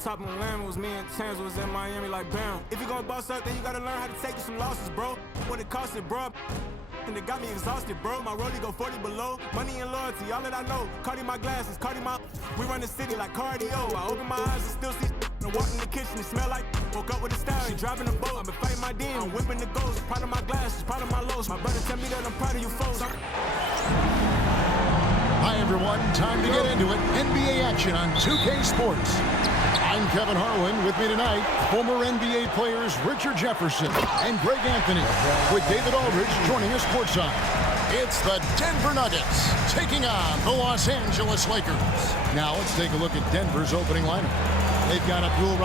Top of the lamb was me and Tans was in Miami like bam. If you gonna boss up, then you gotta learn how to take some losses, bro. What it cost it, bro. And it got me exhausted, bro. My rollie go 40 below. Money and loyalty, all that I know. Cardi my glasses, Cardi my. We run the city like cardio. I open my eyes and still see. And walk in the kitchen and smell like. Woke up with a style. She driving the boat. I've been fighting my demons. I'm whipping the ghosts. Proud of my glasses, proud of my lows. My brother tell me that I'm proud of you folks. Hi everyone, time to get into it. NBA action on 2K Sports. I'm Kevin Harlan. With me tonight, former NBA players Richard Jefferson and Greg Anthony, with David Aldridge joining us courtside. It's the Denver Nuggets taking on the Los Angeles Lakers. Now let's take a look at Denver's opening lineup. They've got Abdul.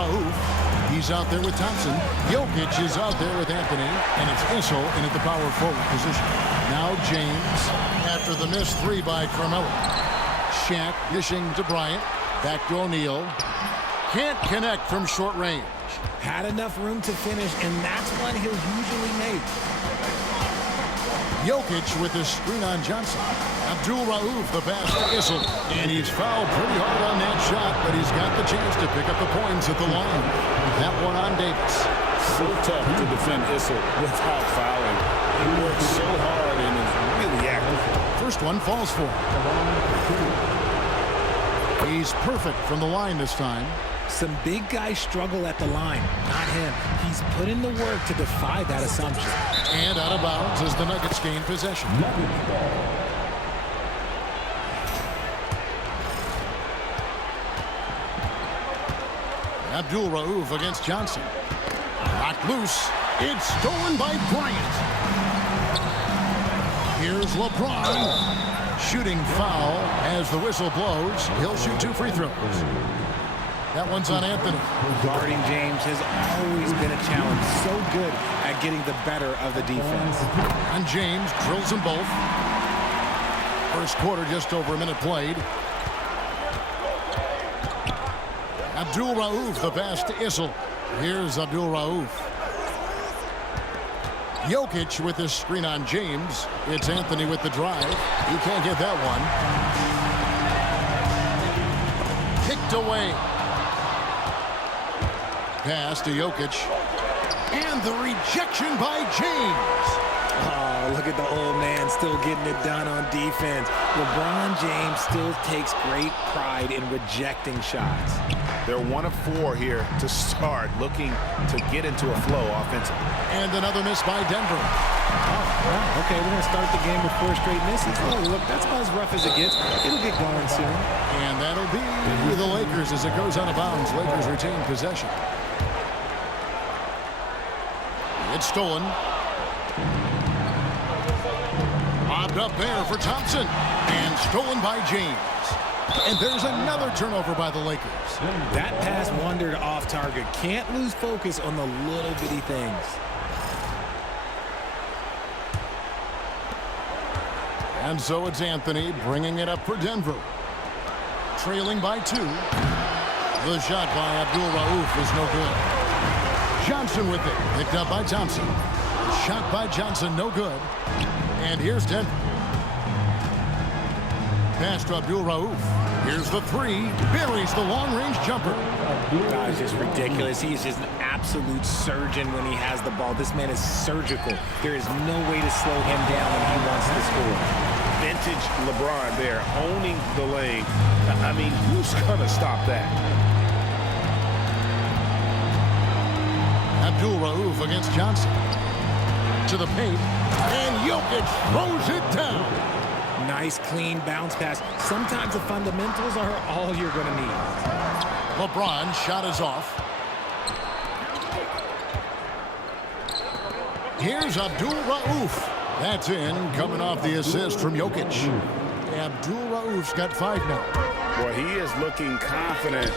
He's out there with Thompson. Jokic is out there with Anthony, and it's Issel in at the power forward position. Now James after the missed three by Camelo. Shaq dishing to Bryant. Back to O'Neal. Can't connect from short range. Had enough room to finish, and that's one he'll usually make. Jokic with his screen on Johnson. Abdul the pass to Issel. And he's fouled pretty hard on that shot, but he's got the chance to pick up the points at the line. That one on Davis. So tough to defend Issel without fouling. He works so hard and is really active. First one falls for him. He's perfect from the line this time. Some big guys struggle at the line, not him. He's put in the work to defy that assumption. And out of bounds as the Nuggets gain possession. Abdul against Johnson. Knocked loose. It's stolen by Bryant. Here's LeBron. Shooting foul as the whistle blows. He'll shoot 2 free throws. That one's on Anthony. Guarding James has always been a challenge. So good at getting the better of the defense. And James drills them both. First quarter, just over a minute played. Abdul the pass to Issel. Here's Abdul Jokic with his screen on James. It's Anthony with the drive. He can't get that one. Kicked away. Pass to Jokic. And the rejection by James. Oh, look at the old man still getting it done on defense. LeBron James still takes great pride in rejecting shots. They're 1 of 4 here to start, looking to get into a flow offensively. And another miss by Denver. Oh, well, okay, we're going to start the game with 4 straight misses. Oh, look, that's about as rough as it gets. It'll get going soon. And that'll be the Lakers as it goes out of bounds. Lakers retain possession. It's stolen. Lobbed up there for Thompson. And stolen by James. And there's another turnover by the Lakers. That pass wandered off target. Can't lose focus on the little bitty things. And so it's Anthony bringing it up for Denver. Trailing by 2. The shot by Abdul is no good. Johnson with it. Picked up by Thompson. Shot by Johnson, no good. And here's Denver. Pass to Abdul. Here's the 3. Buries the long-range jumper. God, it's just ridiculous. He is just an absolute surgeon when he has the ball. This man is surgical. There is no way to slow him down when he wants to score. Vintage LeBron there, owning the lane. I mean, who's going to stop that? Abdul against Johnson. To the paint. And Jokic throws it down. Nice, clean bounce pass. Sometimes the fundamentals are all you're going to need. LeBron shot is off. Here's Abdul. That's in, coming off the assist from Jokic. Abdul got 5 now. Boy, he is looking confident.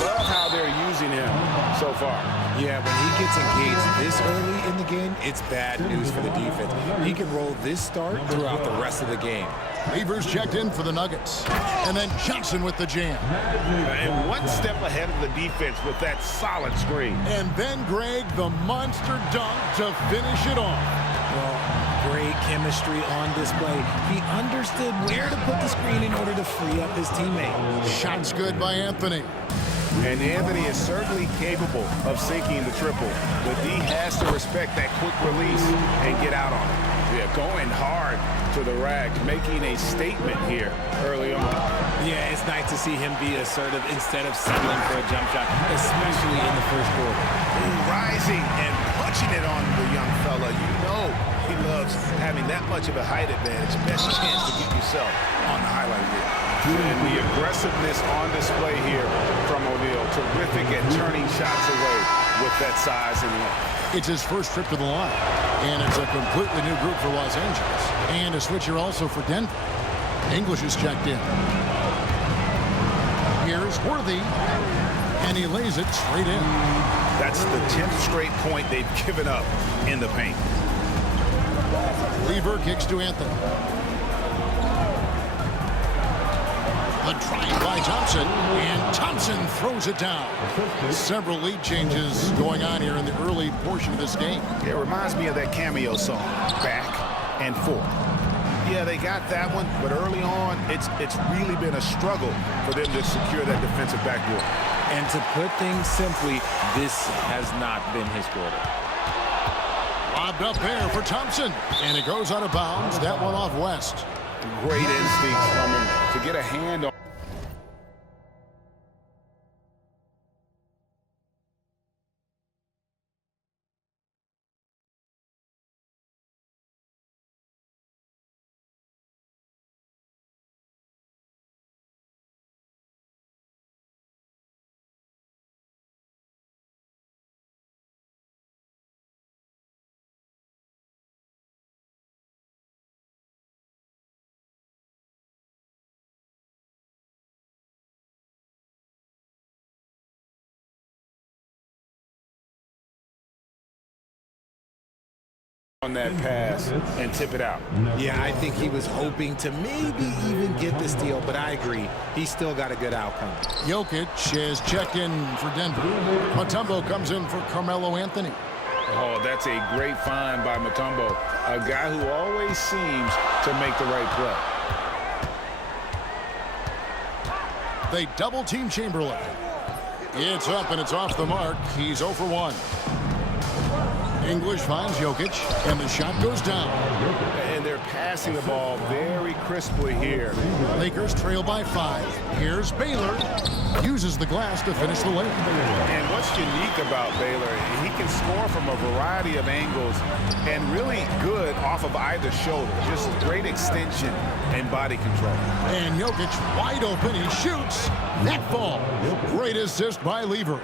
Love how they're using him so far. Yeah, when he gets engaged this early in the game, it's bad news for the defense. He can roll this start throughout the rest of the game. Beavers checked in for the Nuggets. And then Johnson with the jam. And 1 step ahead of the defense with that solid screen. And then Greg, the monster dunk to finish it off. Well, great chemistry on display. He understood where to put the screen in order to free up his teammate. Shots good by Anthony. And Anthony is certainly capable of sinking the triple, but D has to respect that quick release and get out on it. Yeah, going hard to the rack, making a statement here early on. Yeah, it's nice to see him be assertive instead of settling for a jump shot, especially in the first quarter. Rising and punching it on the young fella. You know he loves having that much of a height advantage. Best chance to get yourself on the highlight reel. And the aggressiveness on display here from O'Neal. Terrific at turning shots away with that size and length. It's his first trip to the line, and it's a completely new group for Los Angeles. And a switcher also for Denver. English is checked in. Here's Worthy, and he lays it straight in. That's the 10th straight point they've given up in the paint. Lever kicks to Anthony. The drive by Thompson, and Thompson throws it down. Several lead changes going on here in the early portion of this game. It reminds me of that Cameo song, Back and Forth. Yeah, they got that one, but early on, it's really been a struggle for them to secure that defensive backboard. And to put things simply, this has not been his quarter. Lobbed up there for Thompson, and it goes out of bounds. That one off West. Great instincts from him to get a hand on. On that pass and tip it out. Yeah, I think he was hoping to maybe even get the steal, but I agree. He's still got a good outcome. Jokic is checked in for Denver. Mutombo comes in for Carmelo Anthony. Oh, that's a great find by Mutombo, a guy who always seems to make the right play. They double team Chamberlain. It's up and it's off the mark. He's 0 for 1. English finds Jokic, and the shot goes down. And they're passing the ball very crisply here. Lakers trail by 5. Here's Baylor. Uses the glass to finish the lane. And what's unique about Baylor, he can score from a variety of angles and really good off of either shoulder. Just great extension and body control. And Jokic wide open. He shoots. That ball. Great assist by Lever.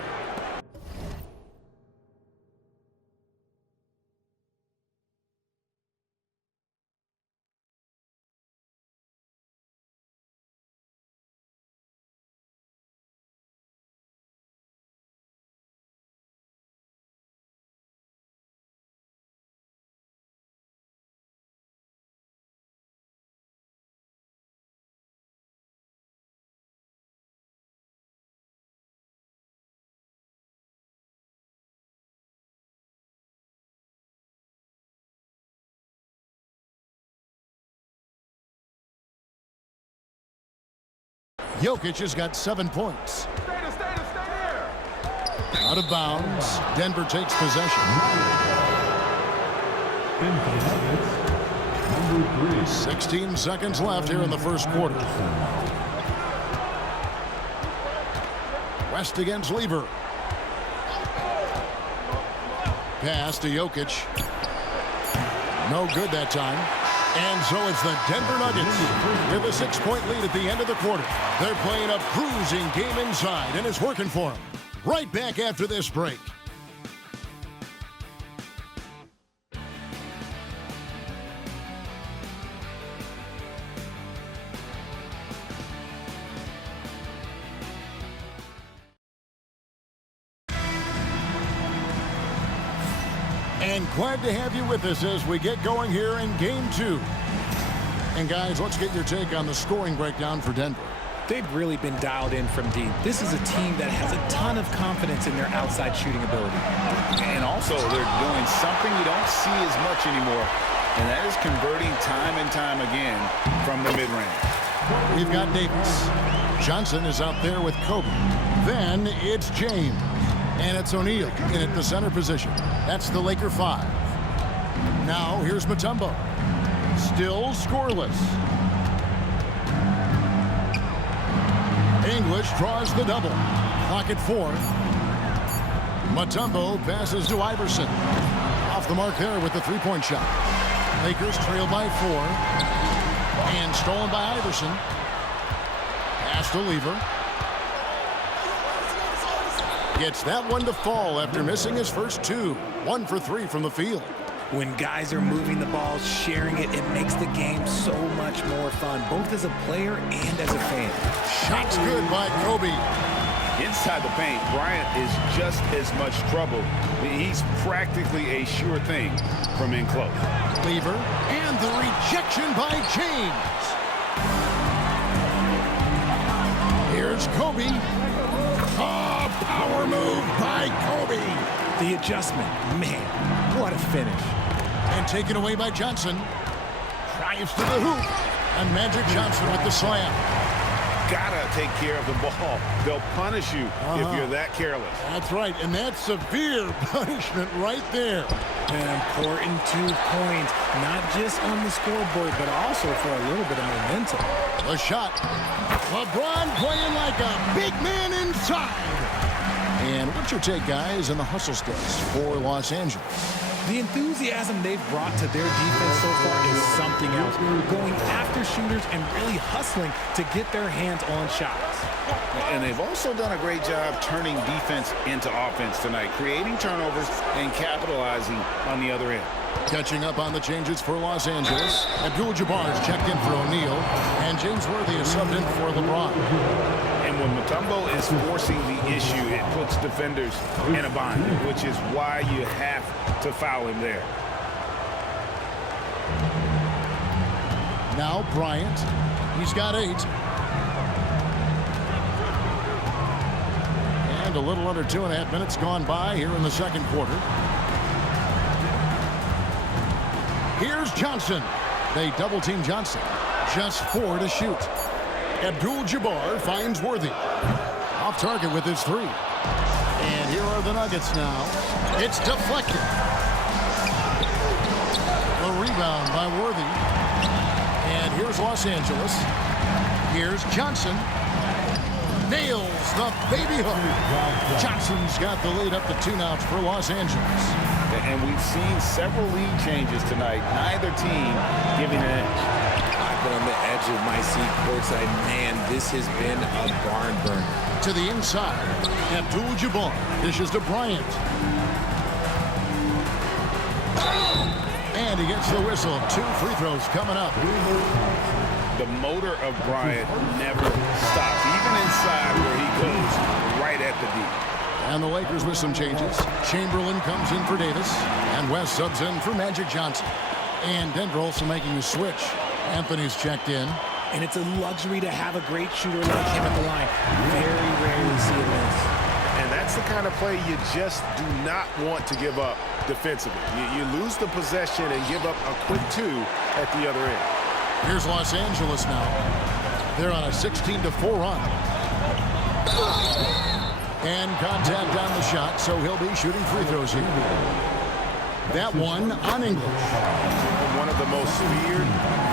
Jokic has got 7 points. Out of bounds. Denver takes possession. 16 seconds left here in the first quarter. West against Lever. Pass to Jokic. No good that time. And so it's the Denver Nuggets with a 6-point lead at the end of the quarter. They're playing a bruising game inside, and it's working for them. Right back after this break. And glad to have you with us as we get going here in Game 2. And guys, let's get your take on the scoring breakdown for Denver. They've really been dialed in from deep. This is a team that has a ton of confidence in their outside shooting ability. And also, they're doing something you don't see as much anymore, and that is converting time and time again from the mid-range. We've got Davis. Johnson is out there with Kobe. Then it's James. And it's O'Neal in at the center position. That's the Laker 5. Now here's Mutombo. Still scoreless. English draws the double. Clock at 4. Mutombo passes to Iverson. Off the mark there with the three-point shot. Lakers trail by 4. And stolen by Iverson. Pass to Lever. Gets that one to fall after missing his first 2. 1 for 3 from the field. When guys are moving the ball, sharing it, it makes the game so much more fun, both as a player and as a fan. Shot's good by Kobe. Inside the paint, Bryant is just as much trouble. He's practically a sure thing from in close. Lever, and the rejection by James. Here's Kobe. Oh, power move by Kobe. The adjustment, man, what a finish. And taken away by Johnson. Drives to the hoop. And Magic Johnson with the slam. Gotta take care of the ball. They'll punish you if you're that careless. That's right, and that's severe punishment right there. An important 2 points, not just on the scoreboard, but also for a little bit of momentum. The shot. LeBron playing like a big man inside. And what's your take, guys, on the hustle stats for Los Angeles? The enthusiasm they've brought to their defense so far is something else. Going after shooters and really hustling to get their hands on shots. And they've also done a great job turning defense into offense tonight, creating turnovers and capitalizing on the other end. Catching up on the changes for Los Angeles. Abdul Jabbar is checked in for O'Neal, and James Worthy is subbed in for LeBron. And when Mutombo is forcing the issue, it puts defenders in a bind, which is why you have to foul him there. Now Bryant. He's got 8. And a little under 2.5 minutes gone by here in the second quarter. Here's Johnson. They double-team Johnson. Just 4 to shoot. Abdul Jabbar finds Worthy. Off target with his 3. And here are the Nuggets now. It's deflected. The rebound by Worthy. And here's Los Angeles. Here's Johnson. Nails the baby hook. Johnson's got the lead up to 2 now for Los Angeles. And we've seen several lead changes tonight. Neither team giving an edge. I've been on the edge of my seat courtside. Man, this has been a barn burner. To the inside, Abdul Jabbar dishes to Bryant. And he gets the whistle. 2 free throws coming up. The motor of Bryant never stops, even inside where he goes right at the D. And the Lakers with some changes. Chamberlain comes in for Davis. And West subs in for Magic Johnson. And Denver also making a switch. Anthony's checked in. And it's a luxury to have a great shooter like him at the line. Very rarely see it miss. And that's the kind of play you just do not want to give up defensively. You lose the possession and give up a quick 2 at the other end. Here's Los Angeles now. They're on a 16-4 run. And contact on the shot, so he'll be shooting free throws here. That one on English. One of the most feared,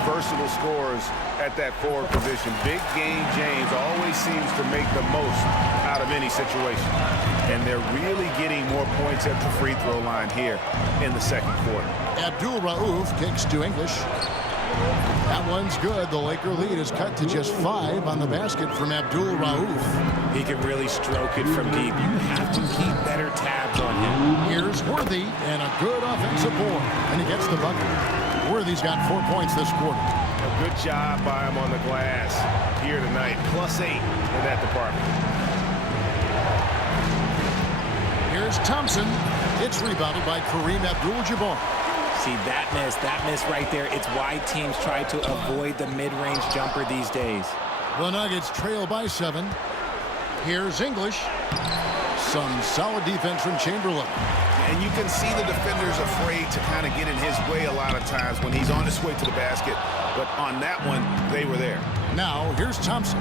versatile scorers at that forward position. Big game James always seems to make the most out of any situation. And they're really getting more points at the free throw line here in the second quarter. Abdul Rauf kicks to English. That one's good. The Laker lead is cut to just 5 on the basket from Abdul Rauf. He can really stroke it from deep. You have to keep better tabs on him. Here's Worthy and a good offensive board. And he gets the bucket. Worthy's got 4 points this quarter. A good job by him on the glass here tonight. +8 in that department. Here's Thompson. It's rebounded by Kareem Abdul-Jabbar. See, that miss right there. It's why teams try to avoid the mid-range jumper these days. The Nuggets trail by 7. Here's English. Some solid defense from Chamberlain. And you can see the defenders afraid to kind of get in his way a lot of times when he's on his way to the basket. But on that one, they were there. Now, here's Thompson.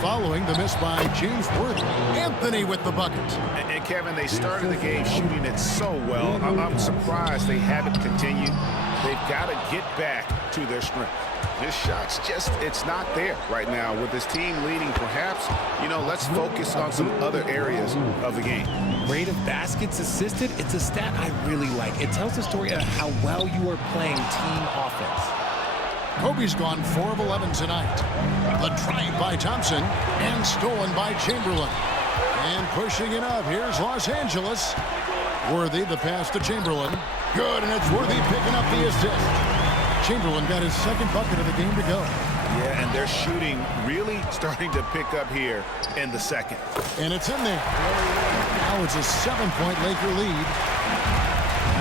following the miss by James Worthy. Anthony with the bucket. And Kevin, they started the game shooting it so well. I'm surprised they haven't continued. They've got to get back to their strength. This shot's just, it's not there right now. With this team leading, perhaps, let's focus on some other areas of the game. Rate of baskets assisted, it's a stat I really like. It tells the story of how well you are playing team offense. Kobe's gone 4 of 11 tonight. The drive by Thompson and stolen by Chamberlain. And pushing it up, here's Los Angeles. Worthy, the pass to Chamberlain. Good, and it's Worthy picking up the assist. Chamberlain got his second bucket of the game to go. Yeah, and their shooting really starting to pick up here in the second. And it's in there. Now it's a 7-point Laker lead.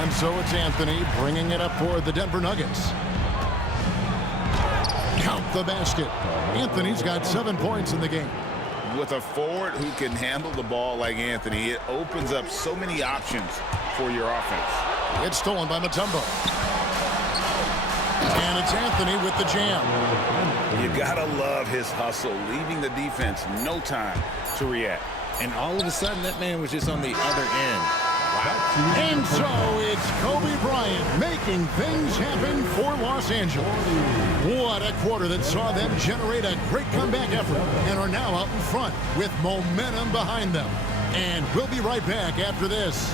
And so it's Anthony bringing it up for the Denver Nuggets. Count the basket. Anthony's got 7 points in the game. With a forward who can handle the ball like Anthony, it opens up so many options for your offense. It's stolen by Mutombo. And it's Anthony with the jam. You gotta love his hustle, leaving the defense no time to react. And all of a sudden, that man was just on the other end. Wow. And so it's Kobe Bryant making things happen for Los Angeles. What a quarter that saw them generate a great comeback effort and are now out in front with momentum behind them. And we'll be right back after this.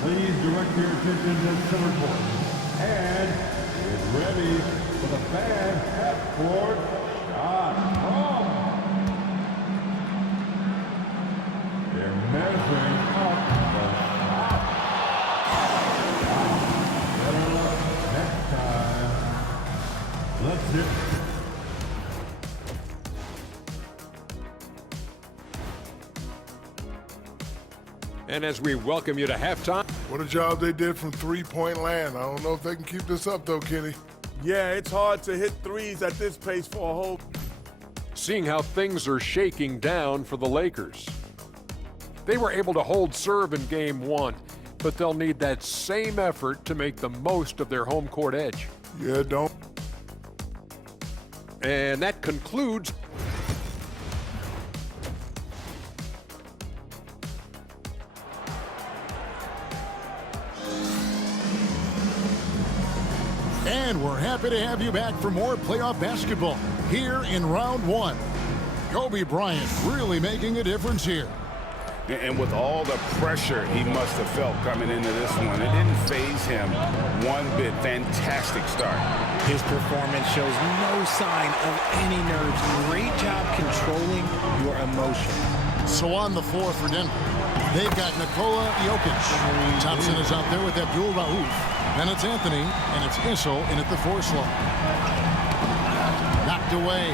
Please direct your attention to center court. And get ready for the fan half-court shot. They're measuring up the shot. Better luck next time. Let's hit. And as we welcome you to halftime. What a job they did from three-point land. I don't know if they can keep this up, though, Kenny. Yeah, it's hard to hit threes at this pace for a whole. Seeing how things are shaking down for the Lakers. They were able to hold serve in Game 1, but they'll need that same effort to make the most of their home court edge. Yeah, don't. And that concludes. And we're happy to have you back for more playoff basketball here in round 1. Kobe Bryant really making a difference here. And with all the pressure he must have felt coming into this one, it didn't faze him one bit. Fantastic start. His performance shows no sign of any nerves. Great job controlling your emotion. So on the floor for Denver, they've got Nicola, Jokic. Thompson is out there with Abdul. Then it's Anthony, and it's Issel in at the 4 slot. Knocked away.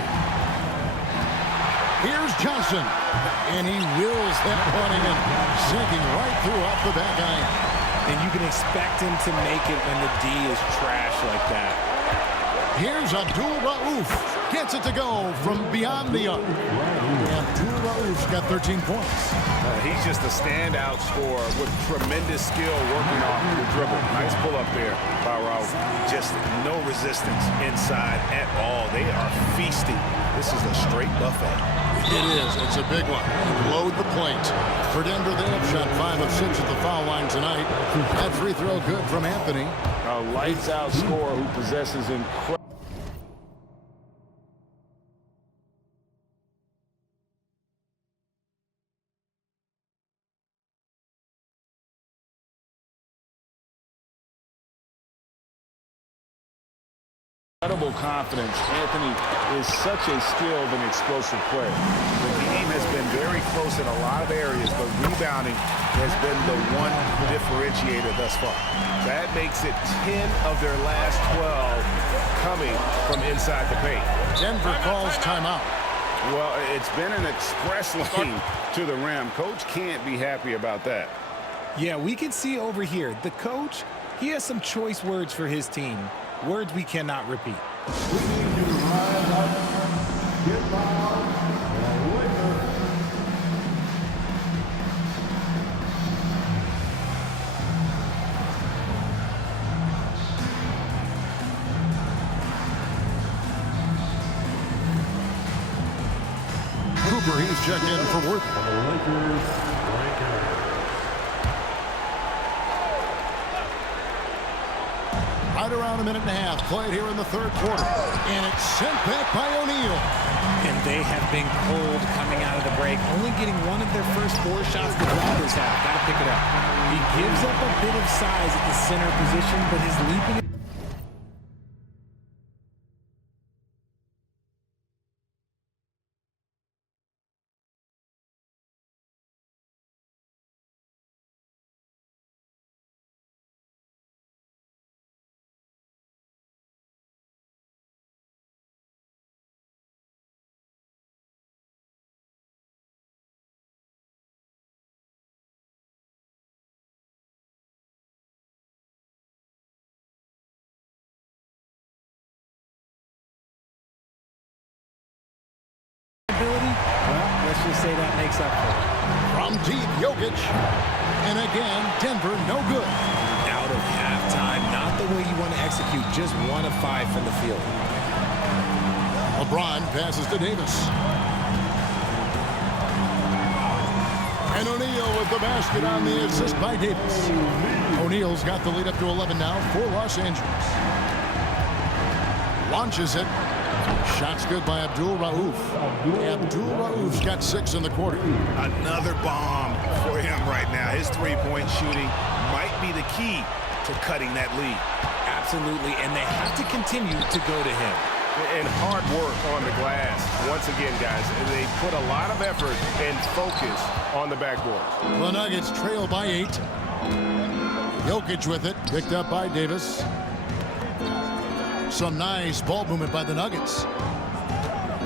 Here's Johnson, and he wills that one in, sinking right through off the back iron. And you can expect him to make it when the D is trash like that. Here's Abdul Rauf. Gets it to go from beyond the arc. Abdul Rauf's got 13 points. He's just a standout scorer with tremendous skill working off the dribble. Nice pull up there by Rauf. Just no resistance inside at all. They are feasting. This is a straight buffet. It is. It's a big one. Load the plate. For Denver, they have shot 5 of 6 at the foul line tonight. That free throw good from Anthony. A lights-out scorer who possesses incredible. Incredible confidence. Anthony is such a skilled and explosive player. The game has been very close in a lot of areas, but rebounding has been the one differentiator thus far. That makes it 10 of their last 12 coming from inside the paint. Denver calls timeout. Well, it's been an express lane to the rim. Coach can't be happy about that. Yeah, we can see over here, the coach, he has some choice words for his team. Words we cannot repeat. We need you to rise up, get fouled, or Lakers. Cooper, he's checked in for Worth. For the Lakers, Breaker. Right around a minute and a half played here in the third quarter. And it's sent back by O'Neal. And they have been cold coming out of the break, only getting one of their first 4 shots to drop this half. Got to pick it up. He gives up a bit of size at the center position, but his leaping... Let's just say that makes up for it. From deep, Jokic. And again, Denver, no good. Out of halftime, not the way you want to execute, just 1 of 5 from the field. LeBron passes to Davis. And O'Neal with the basket on the assist by Davis. O'Neal's got the lead up to 11 now for Los Angeles. Launches it. Shot's good by Abdul Rauf. Abdul Rauf's got 6 in the quarter. Another bomb for him right now. His three-point shooting might be the key to cutting that lead. Absolutely, and they have to continue to go to him. And hard work on the glass. Once again, guys, they put a lot of effort and focus on the backboard. The Nuggets trail by 8. Jokic with it, picked up by Davis. Some nice ball movement by the Nuggets.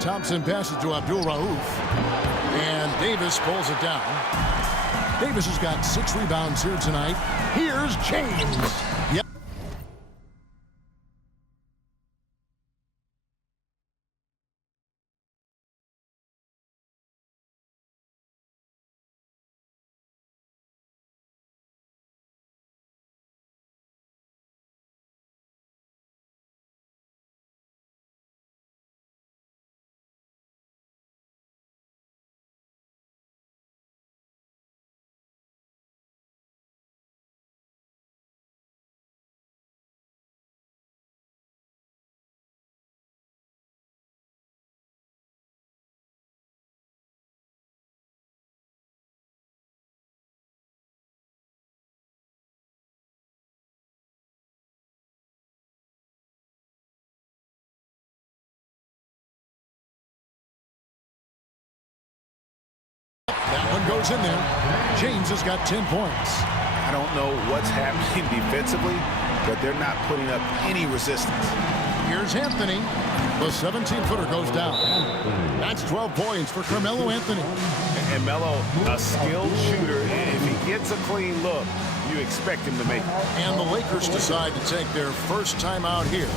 Thompson passes to Abdul Rauf. And Davis pulls it down. Davis has got 6 rebounds here tonight. Here's James. Yep. That one goes in there. James has got 10 points. I don't know what's happening defensively, but they're not putting up any resistance. Here's Anthony. The 17-footer goes down. That's 12 points for Camelo Anthony. And Melo, a skilled shooter, and if he gets a clean look, you expect him to make it. And the Lakers decide to take their first time out here.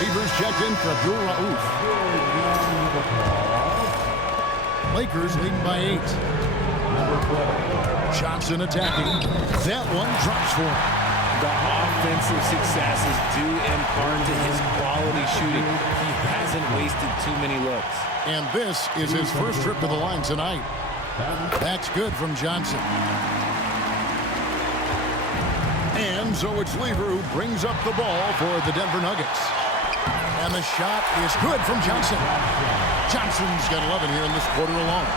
Beavers checked in for Abdul Rauf. Lakers leading by 8. Johnson attacking. That one drops for him. The offensive success is due in part to his quality shooting. He hasn't wasted too many looks. And this is his first trip to the line tonight. That's good from Johnson. And so it's Lever who brings up the ball for the Denver Nuggets. And the shot is good from Johnson. Johnson's got 11 here in this quarter alone.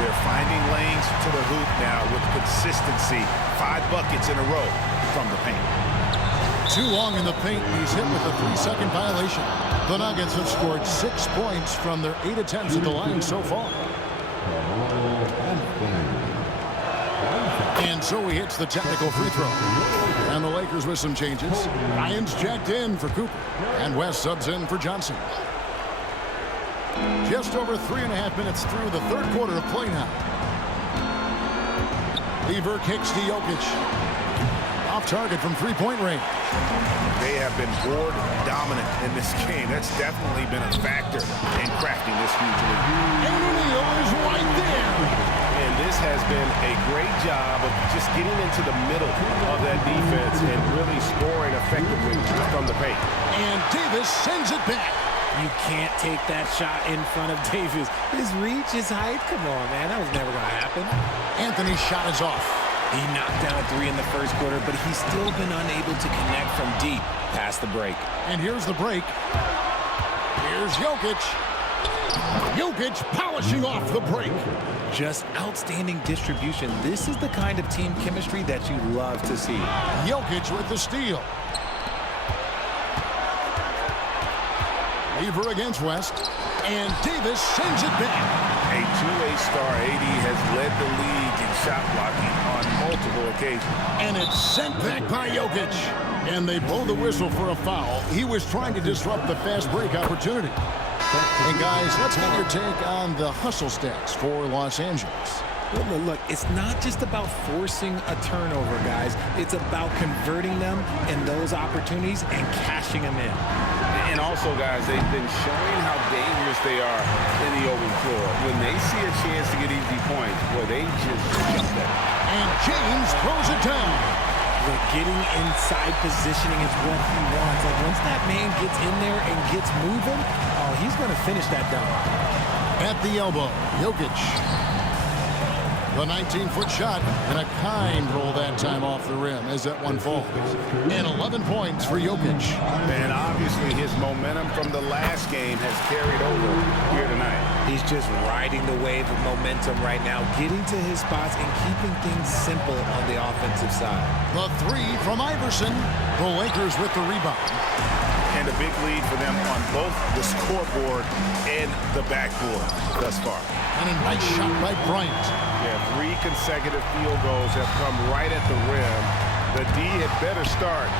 They're finding lanes to the hoop now with consistency. 5 buckets in a row from the paint. Too long in the paint. He's hit with a 3-second violation. The Nuggets have scored 6 points from their 8 attempts at the line so far. And so he hits the technical free throw. And the Lakers with some changes. Bryant's checked in for Cooper. And West subs in for Johnson. Just over 3.5 minutes through the third quarter of play now. Lever kicks to Jokic. Off target from three-point range. They have been board dominant in this game. That's definitely been a factor in crafting this huge lead. And O'Neal is right there. And this has been a great job of just getting into the middle of that defense and really scoring effectively from the paint. And Davis sends it back. You can't take that shot in front of Davis. His reach, his height, come on, man. That was never going to happen. Anthony's shot is off. He knocked down a 3 in the first quarter, but he's still been unable to connect from deep past the break. And here's the break. Here's Jokic. Jokic polishing off the break. Just outstanding distribution. This is the kind of team chemistry that you love to see. Jokic with the steal. Lever against West. And Davis sends it back. A two-way star, AD, has led the league in shot blocking on multiple occasions. And it's sent back by Jokic. And they blow the whistle for a foul. He was trying to disrupt the fast break opportunity. And guys, let's get your take on the hustle stats for Los Angeles. Well, look, it's not just about forcing a turnover, guys. It's about converting them in those opportunities and cashing them in. And also, guys, they've been showing how dangerous they are in the open floor. When they see a chance to get easy points, well, they just jump that. And James throws it down. Look, getting inside positioning is what he wants. Like, once that man gets in there and gets moving, oh, he's going to finish that down. At the elbow, Jokic. The 19-foot shot, and a kind roll that time off the rim as that one falls. And 11 points for Jokic. And obviously his momentum from the last game has carried over here tonight. He's just riding the wave of momentum right now, getting to his spots and keeping things simple on the offensive side. The three from Iverson. The Lakers with the rebound. And a big lead for them on both the scoreboard and the backboard thus far. And a nice shot by Bryant. Yeah, 3 consecutive field goals have come right at the rim. The D had better start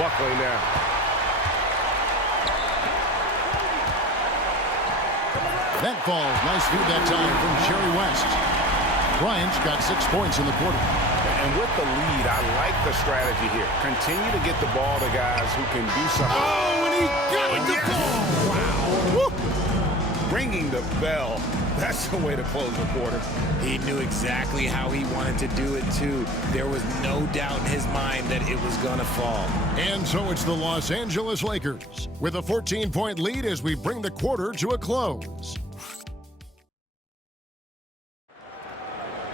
buckling now. That falls. Nice feed that time from Jerry West. Bryant's got 6 points in the quarter. And with the lead, I like the strategy here. Continue to get the ball to guys who can do something. Oh, and he got it to fall. Wow. Woo. Ringing the bell. That's the way to close the quarter. He knew exactly how he wanted to do it, too. There was no doubt in his mind that it was going to fall. And so it's the Los Angeles Lakers with a 14-point lead as we bring the quarter to a close.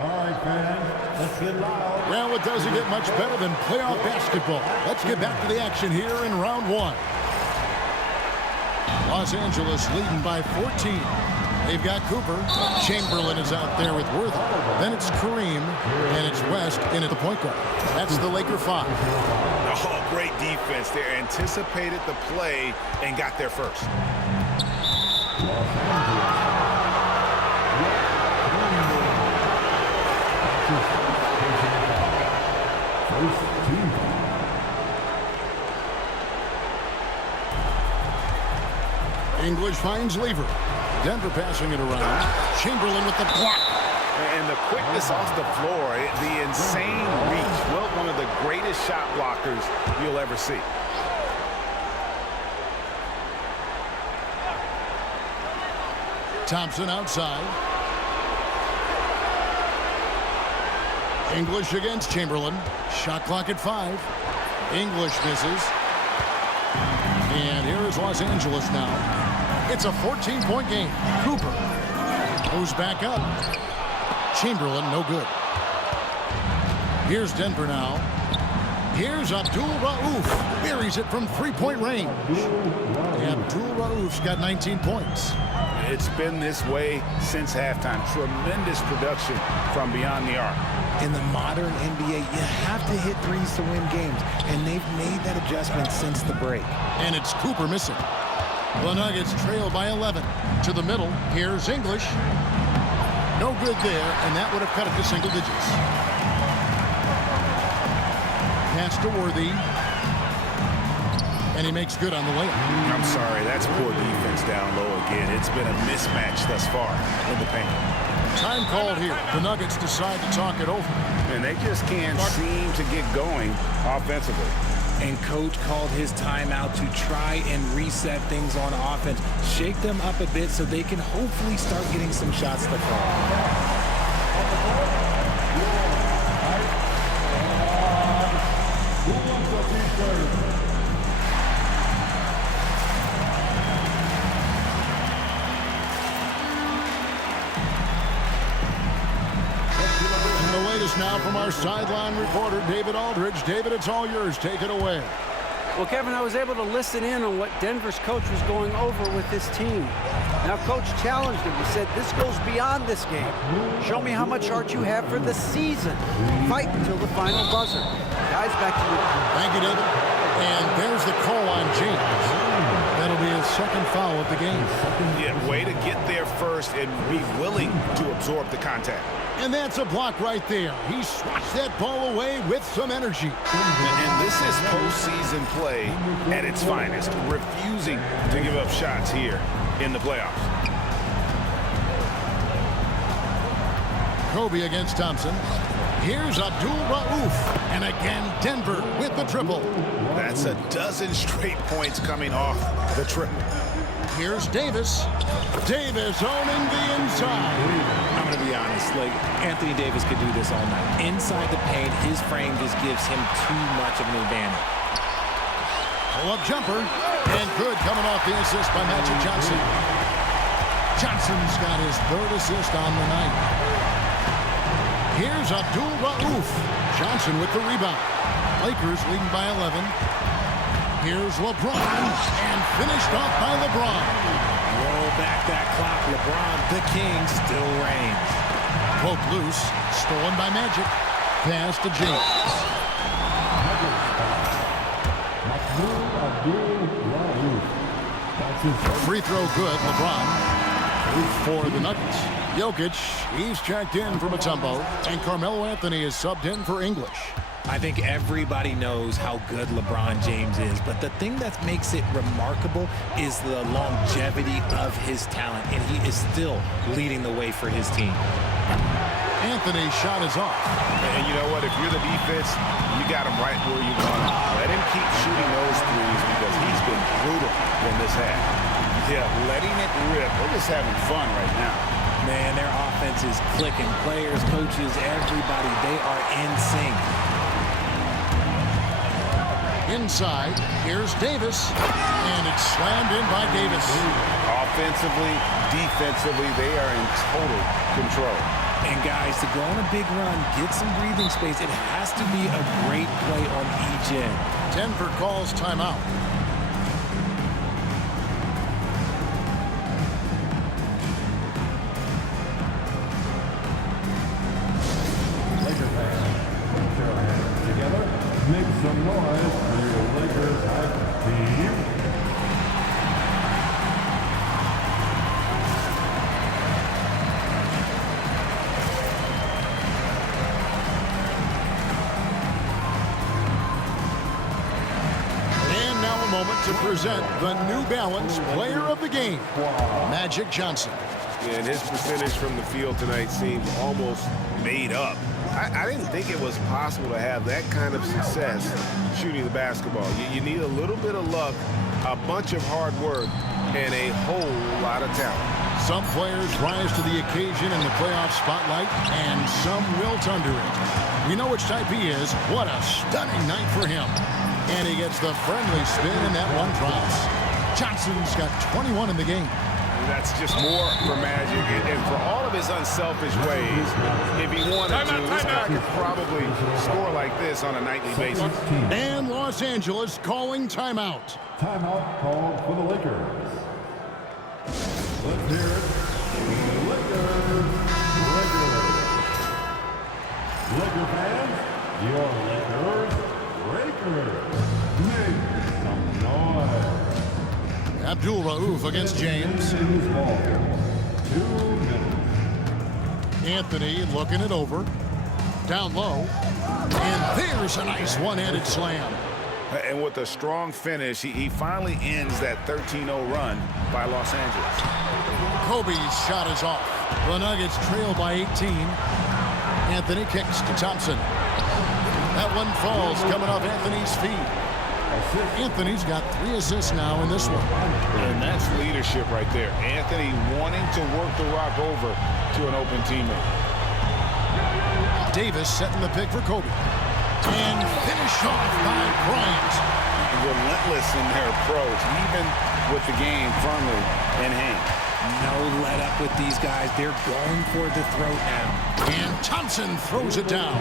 All right, fans, let's get loud. Well, it doesn't get much better than playoff basketball. Let's get back to the action here in round 1. Los Angeles leading by 14. They've got Cooper. Chamberlain is out there with Worthy. Then it's Kareem, and it's West in at the point guard. That's the Laker 5. Oh, great defense there. Anticipated the play and got there first. English finds Lever. Denver passing it around. Chamberlain with the block. And the quickness off the floor, the insane reach. Wilt, one of the greatest shot blockers you'll ever see. Thompson outside. English against Chamberlain. Shot clock at 5. English misses. And here is Los Angeles now. It's a 14-point game. Cooper moves back up. Chamberlain, no good. Here's Denver now. Here's Abdul Rauf. Buries it from three-point range. Abdul Rauf's got 19 points. It's been this way since halftime. Tremendous production from beyond the arc. In the modern NBA, you have to hit threes to win games, and they've made that adjustment since the break. And it's Cooper missing. The Nuggets trail by 11. To the middle, here's English. No good there, and that would have cut it to single digits. Pass to Worthy. And he makes good on the layup. I'm sorry, that's poor defense down low again. It's been a mismatch thus far in the paint. Time called here. The Nuggets decide to talk it over. And they just can't seem to get going offensively. And coach called his timeout to try and reset things on offense. Shake them up a bit so they can hopefully start getting some shots to fall. Now from our sideline reporter, David Aldridge. David, it's all yours. Take it away. Well, Kevin, I was able to listen in on what Denver's coach was going over with this team. Now, coach challenged him. He said, this goes beyond this game. Show me how much heart you have for the season. Fight until the final buzzer. Guys, back to you. Thank you, David. And there's the call on James. That'll be his second foul of the game. Yeah, way to get there first and be willing to absorb the contact. And that's a block right there. He swats that ball away with some energy. And this is postseason play at its finest, refusing to give up shots here in the playoffs. Kobe against Thompson. Here's Abdul Rauf. And again, Denver with the triple. That's a dozen straight points coming off the triple. Here's Davis. Davis owning the inside. I'm going to be honest, like, Anthony Davis could do this all night. Inside the paint, his frame just gives him too much of an advantage. Pull-up jumper. And good coming off the assist by Magic Johnson. Johnson's got his third assist on the night. Here's Abdul Rauf. Johnson with the rebound. Lakers leading by 11. Here's LeBron, and finished off by LeBron. Roll back that clock. LeBron, the king, still reigns. Broke loose, stolen by Magic. Pass to James. Free throw good, LeBron. For the Nuggets. Jokic, he's checked in for Mutombo, and Carmelo Anthony is subbed in for English. I think everybody knows how good LeBron James is, but the thing that makes it remarkable is the longevity of his talent, and he is still leading the way for his team. Anthony's shot is off. And you know what? If you're the defense, you got him right where you want him. Let him keep shooting those threes because he's been brutal in this half. Yeah, letting it rip. They're just having fun right now. Man, their offense is clicking. Players, coaches, everybody, they are in sync. Inside, here's Davis, and it's slammed in by Davis. Offensively, defensively, they are in total control. And guys, to go on a big run, get some breathing space, it has to be a great play on each end. Denver calls timeout. Laker fans, put your hands together. Make some noise for your Lakers hype team. And now a moment to present the New Balance Player of the Game, Magic Johnson. Yeah, and his percentage from the field tonight seems almost made up. I didn't think it was possible to have that kind of success shooting the basketball. You need a little bit of luck, a bunch of hard work, and a whole lot of talent. Some players rise to the occasion in the playoff spotlight, and some wilt under it. We know which type he is. What a stunning night for him. And he gets the friendly spin, and that one drops. Johnson's got 21 in the game. That's just more for Magic, and for all of his unselfish ways, if he wanted to, this guy could probably score like this on a nightly basis. And Los Angeles calling timeout. Timeout called for the Lakers. Let's hear it for the Lakers. Laker fans, your Lakers. Make some noise. Abdul Rauf against James. 2 minutes. Anthony looking it over. Down low. And there's a nice one-handed slam. And with a strong finish, he finally ends that 13-0 run by Los Angeles. Kobe's shot is off. The Nuggets trail by 18. Anthony kicks to Thompson. That one falls coming off Anthony's feet. Anthony's got 3 assists now in this one. And that's leadership right there. Anthony wanting to work the rock over to an open teammate. Davis setting the pick for Kobe. And finish off by Bryant. Relentless in their approach, even with the game firmly in hand. No let up with these guys. They're going for the throat now. And Thompson throws it down.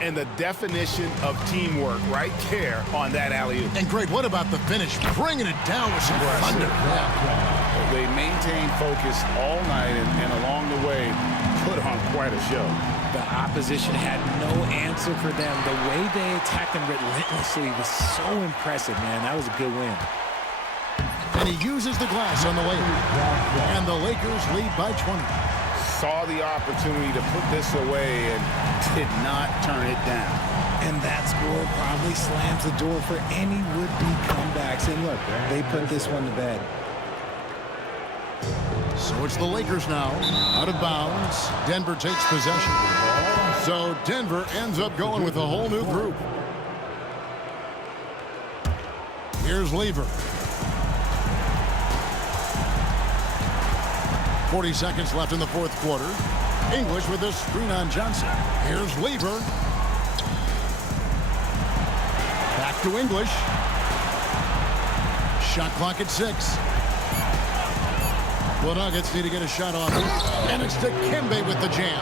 And the definition of teamwork right there on that alley-oop. And Greg, what about the finish? Bringing it down with some thunder. Yeah. They maintained focus all night and along the way put on quite a show. The opposition had no answer for them. The way they attacked them relentlessly was so impressive, man. That was a good win. And he uses the glass on the way. And the Lakers lead by 20. Saw the opportunity to put this away and did not turn it down. And that score probably slams the door for any would-be comebacks. And look, they put this one to bed. So it's the Lakers now, out of bounds. Denver takes possession. So Denver ends up going with a whole new group. Here's Lever. 40 seconds left in the fourth quarter. English with a screen on Johnson. Here's Lever. Back to English. Shot clock at 6. The Nuggets need to get a shot off. And it's Dikembe with the jam.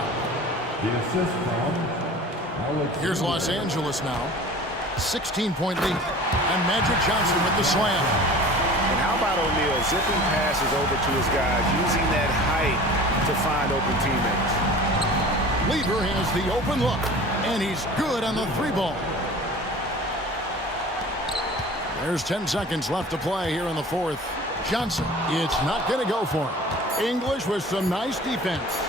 The assist from Here's Los Angeles now. 16-point lead. And Magic Johnson with the slam. And how about O'Neal zipping passes over to his guys, using that height to find open teammates. Lever has the open look, and he's good on the 3-ball. There's 10 seconds left to play here in the fourth. Johnson, it's not going to go for him. English with some nice defense.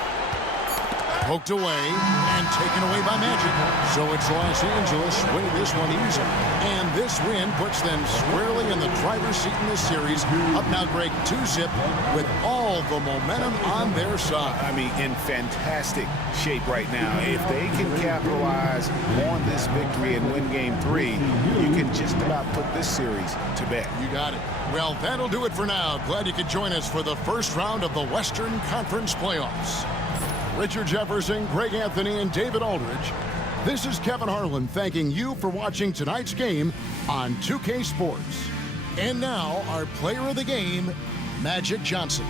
Poked away and taken away by Magic. So it's Los Angeles winning this one easy. And this win puts them squarely in the driver's seat in this series. Up now, Greg, 2-zip with all the momentum on their side. I mean, in fantastic shape right now. If they can capitalize on this victory and win game 3, you can just about put this series to bed. You got it. Well, that'll do it for now. Glad you could join us for the first round of the Western Conference Playoffs. Richard Jefferson, Greg Anthony, and David Aldridge. This is Kevin Harlan thanking you for watching tonight's game on 2K Sports. And now, our player of the game, Magic Johnson.